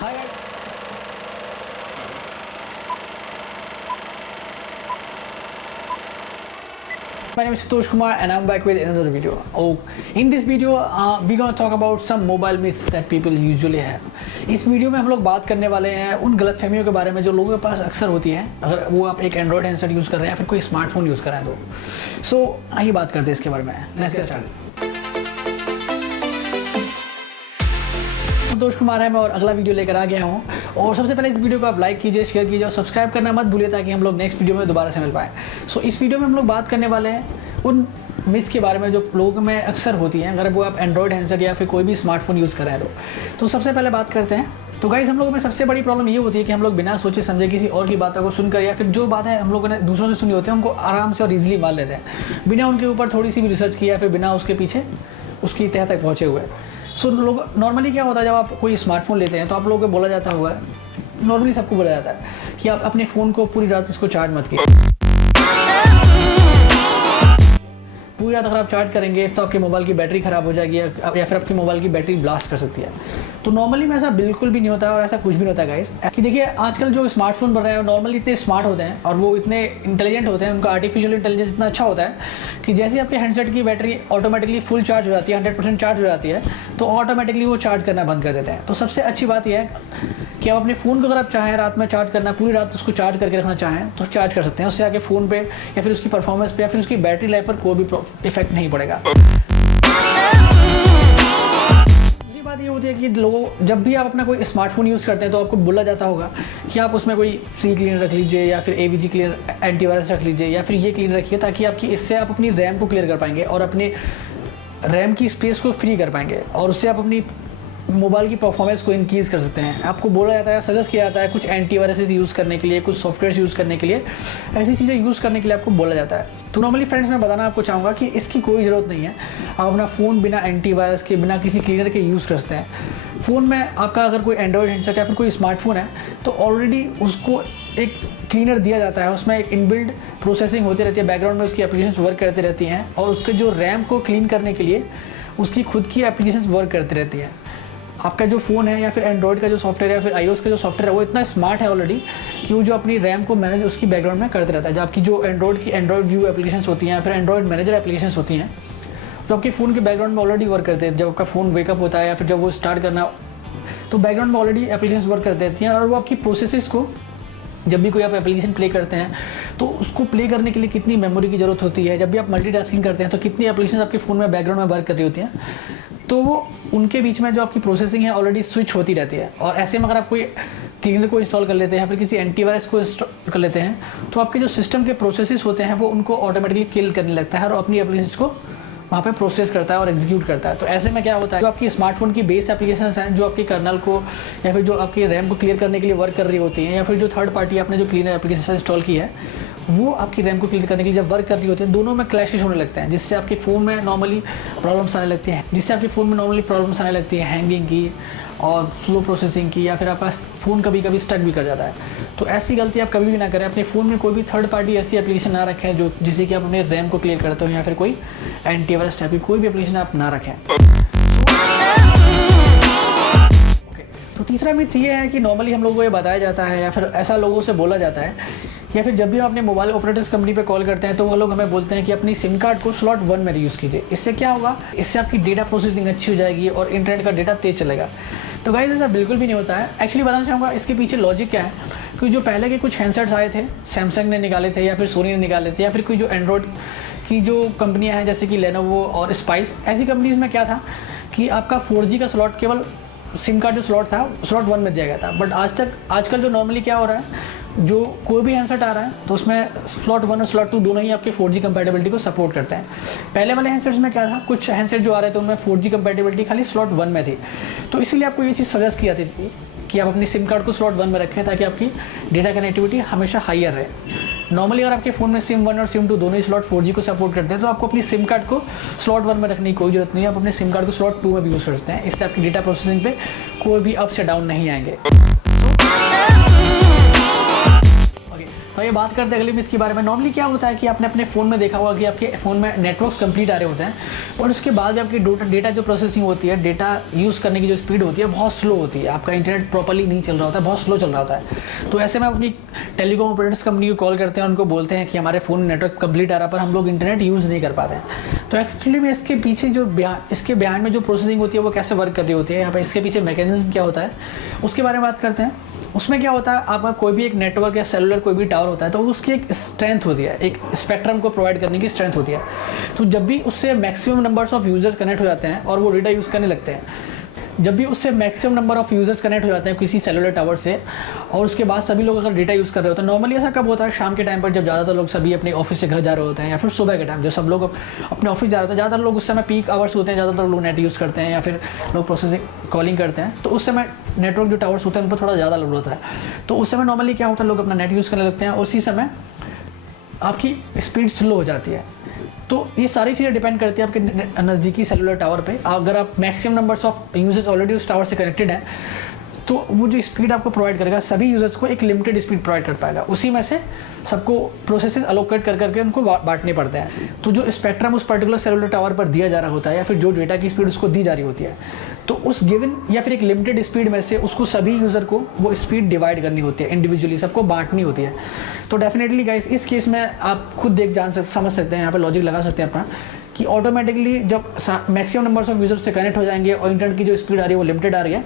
Hi, my name is Satosh Kumar and I'm back with another video. In this video, we're gonna talk about some mobile myths that people usually have. इस video में हम लोग बात करने वाले हैं उन गलतफहमियों के बारे में जो लोगों के पास अक्सर होती है अगर वो आप एक एंड्रॉयड हैंडसेट यूज़ कर रहे हैं या फिर कोई स्मार्टफोन यूज़ कर रहे हैं तो सो आइए बात करते हैं इसके बारे में। Let's get started. Santosh Kumar है मैं और अगला वीडियो लेकर आ गया हूँ। और सबसे पहले इस वीडियो को आप लाइक कीजिए, शेयर कीजिए और सब्सक्राइब करना मत भूलिए ताकि हम लोग नेक्स्ट वीडियो में दोबारा से मिल पाएँ। सो इस वीडियो में हम लोग बात करने वाले हैं उन मिथ्स के बारे में जो लोगों में अक्सर होती हैं अगर वो आप एंड्रॉयड हैंडसेट या फिर कोई भी स्मार्टफोन यूज़ कर रहे हैं तो सबसे पहले बात करते हैं। तो गाइस हम लोगों में सबसे बड़ी प्रॉब्लम ये होती है कि हम लोग बिना सोचे समझे किसी और की बातों को सुनकर या फिर जो बातें हम लोगों ने दूसरों से सुनी होती है उनको आराम से और ईजिली मान लेते हैं बिना उनके ऊपर थोड़ी सी भी रिसर्च किया या फिर बिना उसके पीछे उसकी तह तक पहुँचे हुए। सो लोग नॉर्मली क्या होता है जब आप कोई स्मार्टफोन लेते हैं तो आप लोगों को बोला जाता होगा, नॉर्मली सबको बोला जाता है कि आप अपने फ़ोन को पूरी रात इसको चार्ज मत कीजिए। पूरी रात अगर आप चार्ज करेंगे तो आपके मोबाइल की बैटरी ख़राब हो जाएगी या फिर आपके मोबाइल की बैटरी ब्लास्ट कर सकती है। तो नॉर्मली में ऐसा बिल्कुल भी नहीं होता और ऐसा कुछ भी नहीं होता गाइस। कि देखिए आजकल जो स्मार्टफोन बन रहे हैं नॉर्मली इतने स्मार्ट होते हैं और वो इतने इंटेलिजेंट होते हैं, उनका आर्टिफिशियल इंटेलिजेंस इतना अच्छा होता है कि जैसे ही आपके हैंडसेट की बैटरी ऑटोमेटिकली फुल चार्ज हो जाती है, 100% चार्ज हो जाती है, तो ऑटोमेटिकली वो चार्ज करना बंद कर देते हैं। तो सबसे अच्छी बात यह है कि आप अपने फ़ोन को अगर आप चाहें रात में चार्ज करना, पूरी रात उसको चार्ज करके रखना चाहें तो चार्ज कर सकते हैं। उससे आगे फ़ोन पे या फिर उसकी परफॉर्मेंस पे या फिर उसकी बैटरी लाइफ पर कोई भी इफेक्ट नहीं पड़ेगा। दूसरी बात ये होती है कि लोगों जब भी आप अपना कोई स्मार्टफोन यूज़ करते हैं तो आपको बोला जाता होगा कि आप उसमें कोई सी क्लीनर रख लीजिए या फिर AVG क्लीनर एंटीवायरस रख लीजिए या फिर ये क्लीनर रखिए ताकि आपकी इससे आप अपनी रैम को क्लियर कर पाएंगे और अपने रैम की स्पेस को फ्री कर पाएंगे और उससे आप अपनी मोबाइल की परफॉर्मेंस को इंक्रीज़ कर सकते हैं। आपको बोला जाता है, सजेस्ट किया जाता है कुछ एंटीवायरसेस यूज़ करने के लिए, कुछ सॉफ्टवेयर यूज़ करने के लिए, ऐसी चीज़ें यूज़ करने के लिए आपको बोला जाता है। तो नॉर्मली फ्रेंड्स मैं बताना आपको चाहूँगा कि इसकी कोई ज़रूरत नहीं है। आप अपना फ़ोन बिना एंटीवायरस के, बिना किसी क्लीनर के यूज़ कर सकते हैं। फ़ोन में आपका अगर कोई एंड्रॉयड हैंडसेट या फिर कोई स्मार्टफोन है तो ऑलरेडी उसको एक क्लीनर दिया जाता है, उसमें एक इनबिल्ट प्रोसेसिंग होती रहती है, बैकग्राउंड में उसकी एप्लीकेशंस वर्क करती रहती हैं और उसके जो रैम को क्लीन करने के लिए उसकी खुद की एप्लीकेशंस वर्क करती रहती हैं। आपका जो फ़ोन है या फिर एंड्रॉयड का जो सॉफ्टवेयर या फिर iOS का जो सॉफ्टवेयर है वो इतना स्मार्ट है ऑलरेडी कि वो जो अपनी रैम को मैनेज उसकी बैकग्राउंड में करते रहता है। जब आपकी जो एंड्रॉयड व्यू एप्लीकेशंस होती हैं या फिर एंड्रॉयड मैनेजर एप्लीकेशंस होती हैं जो आपके फ़ोन के बैकग्राउंड में ऑलरेडी वर्क करते हैं। जब आपका फ़ोन वेकअप होता है या फिर जब वो स्टार्ट करना तो बैकग्राउंड में ऑलरेडी एप्लीकेशंस वर्क करते रहती हैं और वो आपकी प्रोसेसेस को जब भी कोई आप एप्लीकेशन प्ले करते हैं तो उसको प्ले करने के लिए कितनी मेमोरी की ज़रूरत होती है, जब भी आप मल्टीटास्किंग करते हैं तो कितनी एप्लीकेशन आपके फ़ोन में बैकग्राउंड में वर्क कर रही होती हैं, तो वो उनके बीच में जो आपकी प्रोसेसिंग है ऑलरेडी स्विच होती रहती है। और ऐसे में अगर आप कोई क्लीनर को इंस्टॉल कर लेते हैं या फिर किसी एंटीवायरस को इंस्टॉल कर लेते हैं तो आपके जो सिस्टम के प्रोसेसेस होते हैं वो उनको ऑटोमेटिकली किल करने लगता है और अपनी एप्लीकेशन को वहाँ पे प्रोसेस करता है और एग्जीक्यूट करता है। तो ऐसे में क्या होता है जो आपकी स्मार्टफोन की बेस एप्लीकेशंस हैं जो आपके कर्नल को या फिर जो आपके रैम को क्लियर करने के लिए वर्क कर रही होती हैं या फिर जो थर्ड पार्टी आपने जो क्लीनर एप्लीकेशन इंस्टॉल की है वो आपकी रैम को क्लियर करने के लिए जब वर्क कर रही होती है, दोनों में क्लैशेस होने लगते हैं जिससे आपके फ़ोन में नॉर्मली प्रॉब्लम्स आने लगती हैं हैंगिंग की और स्लो प्रोसेसिंग की या फिर आपका फ़ोन कभी कभी स्टक भी कर जाता है। तो ऐसी गलती आप कभी भी ना करें। अपने फ़ोन में कोई भी थर्ड पार्टी ऐसी एप्लीकेशन ना रखें जो जिससे कि आप अपने रैम को क्लियर करते हो या फिर कोई एंटीवायरस टाइप की कोई भी एप्लीकेशन आप ना रखें। तो तीसरा मिथ ये है कि नॉर्मली हम लोगों को ये बताया जाता है या फिर ऐसा लोगों से बोला जाता है या फिर जब भी हम अपने मोबाइल ऑपरेटर्स कंपनी पे कॉल करते हैं तो वो लोग हमें बोलते हैं कि अपनी सिम कार्ड को स्लॉट 1 में यूज़ कीजिए। इससे क्या होगा, इससे आपकी डेटा प्रोसेसिंग अच्छी हो जाएगी और इंटरनेट का डेटा तेज चलेगा। तो गाइस ऐसा बिल्कुल भी नहीं होता है। एक्चुअली बताना चाहूँगा इसके पीछे लॉजिक क्या है कि जो पहले के कुछ हैंडसेट्स आए थे, सैमसंग ने निकाले थे या फिर सोनी ने निकाले थे या फिर कोई जो एंड्रॉयड की जो कंपनियाँ हैं जैसे कि लेनोवो और स्पाइस, ऐसी कंपनीज़ में क्या था कि आपका 4G का स्लॉट केवल सिम कार्ड जो स्लॉट था स्लॉट 1 में दिया गया था। बट आजकल जो नॉर्मली क्या हो रहा है, जो कोई भी हैंडसेट आ रहा है तो उसमें स्लॉट 1 और स्लॉट 2 दोनों ही आपके 4G कंपैटिबिलिटी को सपोर्ट करते हैं। पहले वाले हैंडसेट्स में क्या था, कुछ हैंडसेट जो आ रहे थे उनमें 4G कंपैटिबिलिटी खाली स्लॉट 1 में थी। तो इसीलिए आपको ये चीज़ सजेस्ट की जाती थी कि आप अपनी सिम कार्ड को स्लॉट 1 में रखें ताकि आपकी डेटा कनेक्टिविटी हमेशा हाइयर रहे। नॉर्मली अगर आपके फ़ोन में सिम 1 और सिम 2 दोनों ही स्लॉट 4G को सपोर्ट करते हैं तो आपको अपनी सिम कार्ड को स्लॉट 1 में रखने की कोई ज़रूरत नहीं है। आप अपने सिम कार्ड को स्लॉट 2 में भी यूज़ कर सकते हैं। इससे आपकी डेटा प्रोसेसिंग पे कोई भी अप्स या डाउन नहीं आएंगे। तो ये बात करते हैं अगली मिथ के बारे में। नॉर्मली क्या होता है कि आपने अपने फ़ोन में देखा होगा कि आपके फ़ोन में नेटवर्क्स कंप्लीट आ रहे होते हैं, और उसके बाद भी आपकी डेटा जो प्रोसेसिंग होती है, डेटा यूज़ करने की जो स्पीड होती है बहुत स्लो होती है, आपका इंटरनेट प्रॉपर्ली नहीं चल रहा होता है, बहुत स्लो चल रहा होता है। तो ऐसे में अपनी टेलीकॉम ऑपरेटर्स कंपनी को कॉल करते हैं, उनको बोलते हैं कि हमारे फ़ोन में नेटवर्क कंप्लीट आ रहा है पर हम लोग इंटरनेट यूज़ नहीं कर पाते हैं। तो एक्चुअली में इसके पीछे जो इसके बयान में जो प्रोसेसिंग होती है वो कैसे वर्क कर रही होती है, यहाँ पर इसके पीछे मैकेनिज्म क्या होता है उसके बारे में बात करते हैं। उसमें क्या होता है, आपका कोई भी एक नेटवर्क या सेलुलर कोई भी टावर होता है तो उसकी एक स्ट्रेंथ होती है, एक स्पेक्ट्रम को प्रोवाइड करने की स्ट्रेंथ होती है। तो जब भी उससे maximum numbers of users connect हो जाते हैं और वो डेटा यूज़ करने लगते हैं, जब भी उससे maximum number of users connect हो जाते हैं किसी सेलुलर टावर से, और उसके बाद सभी लोग अगर डेटा यूज़ कर रहे होते हैं, नॉर्मली ऐसा कब होता है, शाम के टाइम पर जब ज़्यादातर लोग सभी अपने ऑफिस से घर जा रहे होते हैं, या फिर सुबह के टाइम जब सब लोग अपने ऑफिस जा रहे होते हैं, ज़्यादातर लोग उस समय पीक आवर्स होते हैं, ज़्यादातर लोग नेट यूज़ करते हैं या फिर लोग प्रोसेसिंग कॉलिंग करते हैं, तो उस समय नेटवर्क जो टावर्स होते हैं उन पर थोड़ा ज़्यादा लोड होता है। तो उस समय नॉर्मली क्या होता है, लोग अपना नेट यूज़ करने लगते हैं, उसी समय आपकी स्पीड स्लो हो जाती है। तो ये सारी चीज़ें डिपेंड करती है आपके नज़दीकी सेलुलर टावर पे। अगर आप maximum numbers of users already उस टावर से कनेक्टेड हैं तो वो जो स्पीड आपको प्रोवाइड करेगा सभी यूजर्स को एक लिमिटेड स्पीड प्रोवाइड कर पाएगा, उसी में से सबको प्रोसेसेस अलोकेट कर करके उनको बांटने पड़ते हैं। तो जो स्पेक्ट्रम उस पर्टिकुलर सेलुलर टावर पर दिया जा रहा होता है या फिर जो डेटा की स्पीड उसको दी जा रही होती है, तो उस गिवन या फिर एक लिमिटेड स्पीड में से उसको सभी यूज़र को वो स्पीड डिवाइड करनी होती है, इंडिविजुअली सबको बांटनी होती है। तो डेफिनेटली गाइस इस केस में आप खुद समझ सकते हैं, यहाँ पर लॉजिक लगा सकते हैं अपना, कि ऑटोमेटिकली जब मैक्सिमम नंबर्स ऑफ यूजर्स से कनेक्ट हो जाएंगे और इंटरनेट की जो स्पीड आ रही है वो लिमिटेड आ रही है,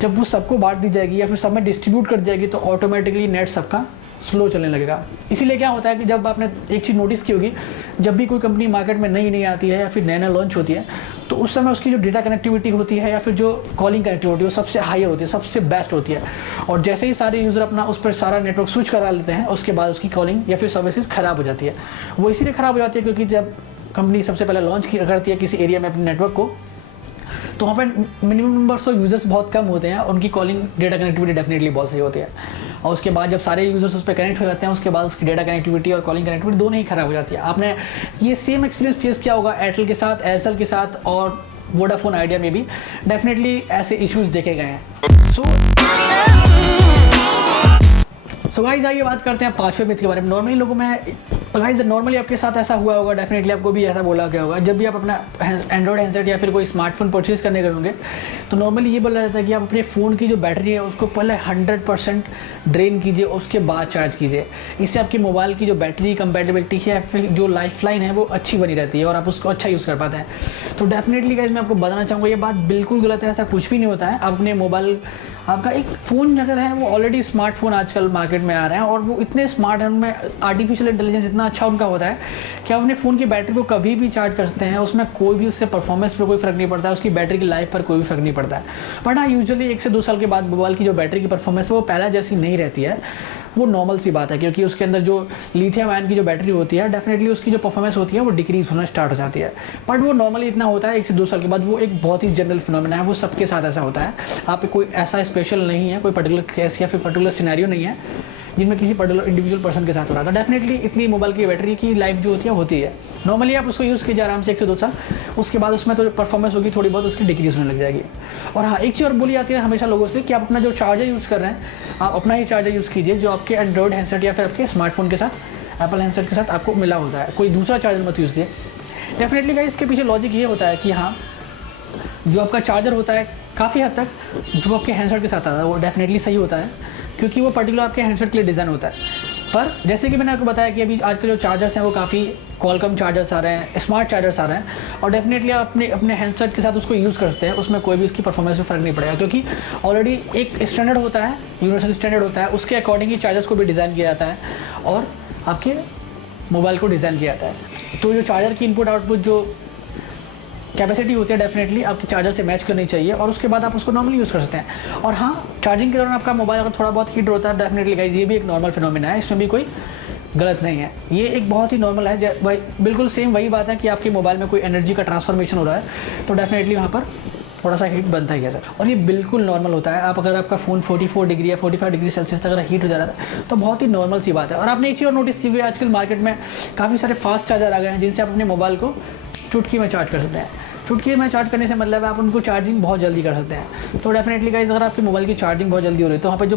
जब वो सबको बांट दी जाएगी या फिर सब में डिस्ट्रीब्यूट कर जाएगी तो ऑटोमेटिकली नेट सबका स्लो चलने लगेगा। इसीलिए क्या होता है कि जब आपने एक चीज़ नोटिस की होगी, जब भी कोई कंपनी मार्केट में नई आती है या फिर नया लॉन्च होती है तो उस समय उसकी जो डेटा कनेक्टिविटी होती है या फिर जो कॉलिंग कनेक्टिविटी वो सबसे हायर होती है, सबसे बेस्ट होती है। और जैसे ही सारे यूज़र अपना उस पर सारा नेटवर्क स्विच करा लेते हैं उसके बाद उसकी कॉलिंग या फिर सर्विसेज ख़राब हो जाती है। वो इसीलिए ख़राब हो जाती है क्योंकि जब कंपनी सबसे पहले लॉन्च करती है किसी एरिया में अपने नेटवर्क को, तो वहाँ पर मिनिमम नंबर्स ऑफ यूजर्स बहुत कम होते हैं, उनकी कॉलिंग डेटा कनेक्टिविटी डेफिनेटली बहुत सही होती है। और उसके बाद जब सारे यूजर्स उस पर कनेक्ट हो जाते हैं उसके बाद उसकी डेटा कनेक्टिविटी और कॉलिंग कनेक्टिविटी दोनों ही खराब हो जाती है। आपने ये सेम एक्सपीरियंस फेस किया होगा एयरटेल के साथ, एयरसेल के साथ और वोडाफोन आइडिया में भी डेफिनेटली ऐसे इश्यूज़ देखे गए हैं। सो गाइस आइए बात करते हैं पांचवें मिथ के बारे में। नॉर्मली लोगों में गाइस नॉर्मली आपके साथ ऐसा हुआ होगा, डेफिनेटली आपको भी ऐसा बोला गया होगा, जब भी आप अपना एंड्रॉयड हैंडसेट या फिर कोई स्मार्टफोन परचेज करने गए होंगे तो नॉर्मली ये बोला जाता है कि आप अपने फ़ोन की जो बैटरी है उसको पहले 100% ड्रेन कीजिए, उसके बाद चार्ज कीजिए। इससे आपके मोबाइल की जो बैटरी कंपैटिबिलिटी है, फिर जो लाइफलाइन है वो अच्छी बनी रहती है और आप उसको अच्छा यूज़ कर पाते हैं। तो डेफिनेटली गाइस मैं आपको बताना चाहूँगा ये बात बिल्कुल गलत है, ऐसा कुछ भी नहीं होता है। आप अपने मोबाइल, आपका एक फ़ोन अगर है वो ऑलरेडी स्मार्टफोन आजकल मार्केट में आ रहे हैं और वो इतने स्मार्ट हैं, उनमें आर्टिफिशियल इंटेलिजेंस इतना अच्छा उनका होता है कि आप अपने फ़ोन की बैटरी को कभी भी चार्ज कर सकते हैं, उसमें कोई भी उससे परफॉर्मेंस पे कोई फ़र्क नहीं पड़ता है, उसकी बैटरी की लाइफ पर कोई भी फ़र्क नहीं पड़ता है। बट हाँ, यूजुअली 1 से 2 साल के बाद मोबाइल की जो बैटरी की परफॉर्मेंस है वो पहला जैसी नहीं रहती है, वो नॉर्मल सी बात है क्योंकि उसके अंदर जो लिथियम आयन की जो बैटरी होती है डेफिनेटली उसकी जो परफॉर्मेंस होती है वो डिक्रीज होना स्टार्ट हो जाती है। बट वो नॉर्मली इतना होता है 1 से 2 साल के बाद, वो एक बहुत ही जनरल फिनोमेना है, वो सबके साथ ऐसा होता है। आप कोई ऐसा स्पेशल नहीं है, कोई पर्टिकुलर केस या फिर पर्टिकुलर सिनेरियो नहीं है जिनमें किसी पर्टिकुलर इंडिविजुअल पर्सन के साथ हो रहा था। डेफिनेटली इतनी मोबाइल की बैटरी की लाइफ जो होती है नॉर्मली आप उसको यूज़ कीजिए आराम से 1 से 2 साल, उसके बाद उसमें तो परफॉर्मेंस होगी थोड़ी बहुत उसकी डिक्रीज होने लग जाएगी। और हाँ, एक चीज़ और बोली जाती है हमेशा लोगों से कि आप अपना जो चार्जर यूज़ कर रहे हैं आप अपना ही चार्जर यूज़ कीजिए जो आपके एंड्रॉयड हैंडसेट या फिर आपके स्मार्टफोन के साथ, एप्पल हैंडसेट के साथ आपको मिला होता है, कोई दूसरा चार्जर मत यूज़ कीजिए। डेफिनेटली गाइस इसके पीछे लॉजिक ये होता है कि हाँ, जो आपका चार्जर होता है काफ़ी हद तक जो आपके हैंडसेट के साथ आता है वो डेफिनेटली सही होता है क्योंकि वो पर्टिकुलर आपके हैंडसेट के लिए डिज़ाइन होता है। पर जैसे कि मैंने आपको बताया कि अभी आजकल जो चार्जर्स हैं वो काफ़ी क्वालकॉम चार्जर्स आ रहे हैं, स्मार्ट चार्जर्स आ रहे हैं और डेफिनेटली आप अपने हैंडसेट के साथ उसको यूज़ करते हैं, उसमें कोई भी उसकी परफॉर्मेंस में फ़र्क नहीं पड़ेगा क्योंकि ऑलरेडी एक स्टैंडर्ड होता है, यूनिवर्सल स्टैंडर्ड होता है, उसके अकॉर्डिंग ही चार्जर्स को भी डिज़ाइन किया जाता है और आपके मोबाइल को डिज़ाइन किया जाता है। तो जो चार्जर की इनपुट आउटपुट जो कैपेसिटी होती है डेफिनेटली आपकी चार्जर से मैच करनी चाहिए और उसके बाद आप उसको नॉर्मली यूज़ कर सकते हैं। और हाँ, चार्जिंग के दौरान आपका मोबाइल अगर थोड़ा बहुत हीट होता है डेफिनेटली गाइस ये भी एक नॉर्मल फिनोमेना है, इसमें भी कोई गलत नहीं है, ये एक बहुत ही नॉर्मल है। भाई बिल्कुल सेम वही बात है कि आपके मोबाइल में कोई एनर्जी का ट्रांसफॉर्मेशन हो रहा है तो डेफिनेटली वहाँ पर थोड़ा सा हीट बनता ही है सर, और ये बिल्कुल नॉर्मल होता है। आप अगर आपका फ़ोन 44 डिग्री या 45 डिग्री सेल्सियस तक अगर हीट हो जा रहा है तो बहुत ही नॉर्मल सी बात है। और आपने एक चीज़ और नोटिस की हुई है, आजकल मार्केट में काफ़ी सारे फास्ट चार्जर आ गए हैं जिनसे आप अपने मोबाइल को चुटकी में चार्ज कर सकते हैं। चुटकी में चार्ज करने से मतलब है आप उनको चार्जिंग बहुत जल्दी कर सकते हैं। तो डेफिनेटली गाइस अगर आपके मोबाइल की चार्जिंग बहुत जल्दी हो रही है तो वहाँ पर जो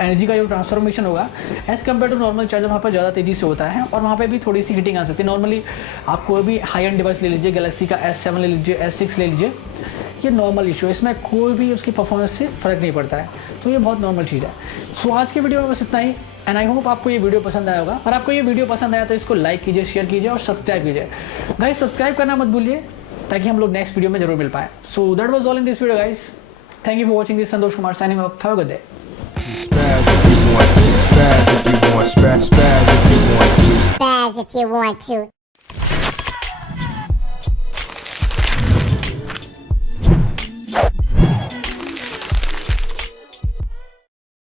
एनर्जी का जो ट्रांसफॉर्मेशन होगा as compare to normal charger वहाँ पर ज़्यादा तेज़ी से होता है और वहाँ पे भी थोड़ी सी हीटिंग आ सकती है। नॉर्मली आप कोई भी हाई एंड डिवाइस ले लीजिए, गैलेक्सी का S7 ले लीजिए, S6 ले लीजिए, ये नॉर्मल इशू है, इसमें कोई भी उसकी परफॉर्मेंस से फ़र्क नहीं पड़ता है, तो ये बहुत नॉर्मल चीज़ है। सो आज के वीडियो में बस इतना ही एंड आई होप आपको ये वीडियो पसंद आया होगा। और आपको ये वीडियो पसंद आया तो इसको लाइक कीजिए, शेयर कीजिए और सब्सक्राइब कीजिए गाइस। सब्सक्राइब करना मत भूलिए ताकि हम लोग नेक्स्ट वीडियो में जरूर मिल पाए। So that was all in this video guys, thank you for watching this. Santosh Kumar signing off, have a good day. Spaz if you want to.